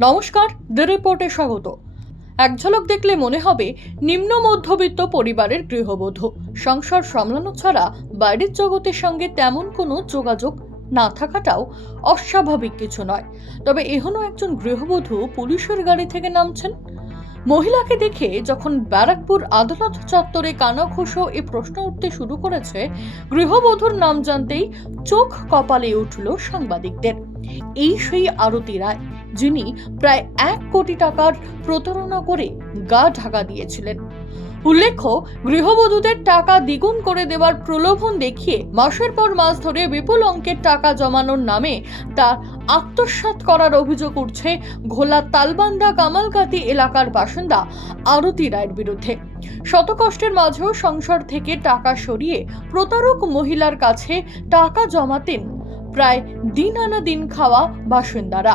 নমস্কার, দ্য রিপোর্টে স্বাগত। এক ঝলক দেখলে মনে হবে নিম্ন মধ্যবিত্ত পরিবারের গৃহবধূ। সংসার সামলানো ছাড়া বাইরের জগতের সঙ্গে তেমন কোনো যোগাযোগ না থাকাটাও অস্বাভাবিক কিছু নয়। তবে এখনও একজন গৃহবধূ পুলিশের গাড়ি থেকে নামছেন। মহিলাকে দেখে যখন ব্যারাকপুর আদালত চত্বরে কানাঘুষো এ প্রশ্ন উঠতে শুরু করেছে, গৃহবধূর নাম জানতেই চোখ কপালে উঠল সাংবাদিকদের। এই সেই আরতি রায়। যিনি প্রায় এক কোটি টাকার প্রতারণা করে গা ঢাকা দিয়েছিলেন। উল্লেখ্য, গৃহবধূদের টাকা দ্বিগুণ করে দেওয়ার প্রলোভন দেখিয়ে মাসের পর মাস ধরে বিপুল অঙ্কের টাকা জমানোর নামে তা আত্মসাৎ করার অভিযোগ উঠছে ঘোলা তালবান্দা কামালকাতি এলাকার বাসিন্দা আরতি রায়ের বিরুদ্ধে। শতকষ্টের মাঝেও সংসার থেকে টাকা সরিয়ে প্রতারক মহিলার কাছে টাকা জমাতেন প্রায় দিন আনা দিন খাওয়া বাসিন্দারা।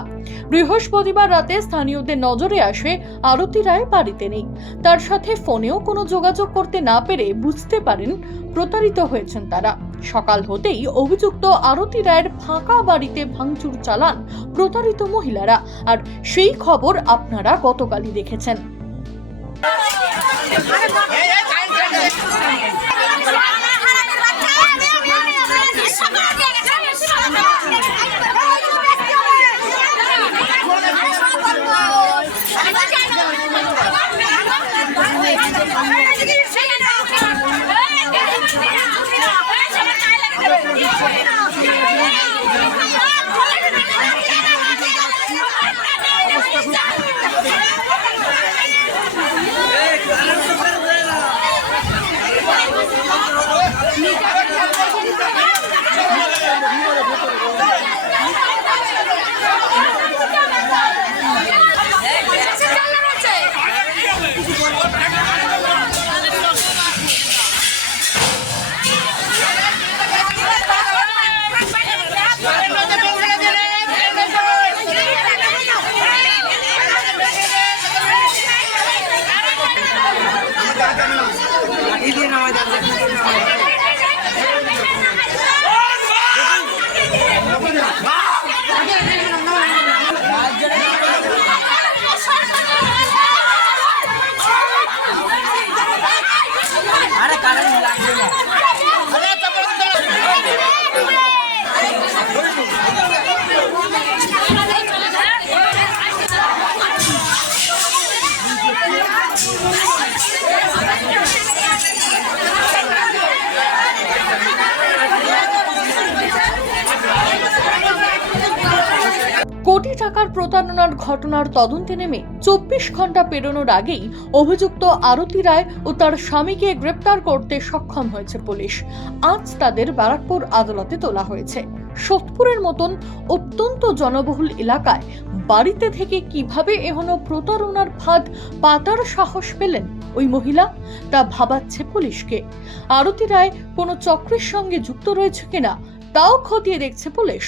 বৃহস্পতিবার রাতে স্থানীয়দের নজরে আসে আরতি রায় বাড়িতে নেই। তার সাথে ফোনেও কোনো যোগাযোগ করতে না পেরে বুঝতে পারেন প্রতারিত হয়েছেন তারা। সকাল হতেই অভিযুক্ত আরতি রায়ের ফাঁকা বাড়িতে ভাঙচুর চালান প্রতারিত মহিলারা। আর সেই খবর আপনারা গতকালই দেখেছেন। what? কোটি টাকার প্রতারণার ঘটনার তদন্তে নেমে চব্বিশ ঘণ্টা পেরোনোর আগেই অভিযুক্ত আরতি রায় ও তার স্বামীকে গ্রেপ্তার করতে সক্ষম হয়েছে পুলিশ। আজ তাদের ব্যারাকপুর আদালতে তোলা হয়েছে। সোদপুরের মতন অত্যন্ত জনবহুল এলাকায় বাড়িতে থেকে কীভাবে এখনও প্রতারণার ফাঁদ পাতার সাহস পেলেন ওই মহিলা, তা ভাবাচ্ছে পুলিশকে। আরতি রায় কোনো চক্রের সঙ্গে যুক্ত রয়েছে কিনা, তাও খতিয়ে দেখছে পুলিশ।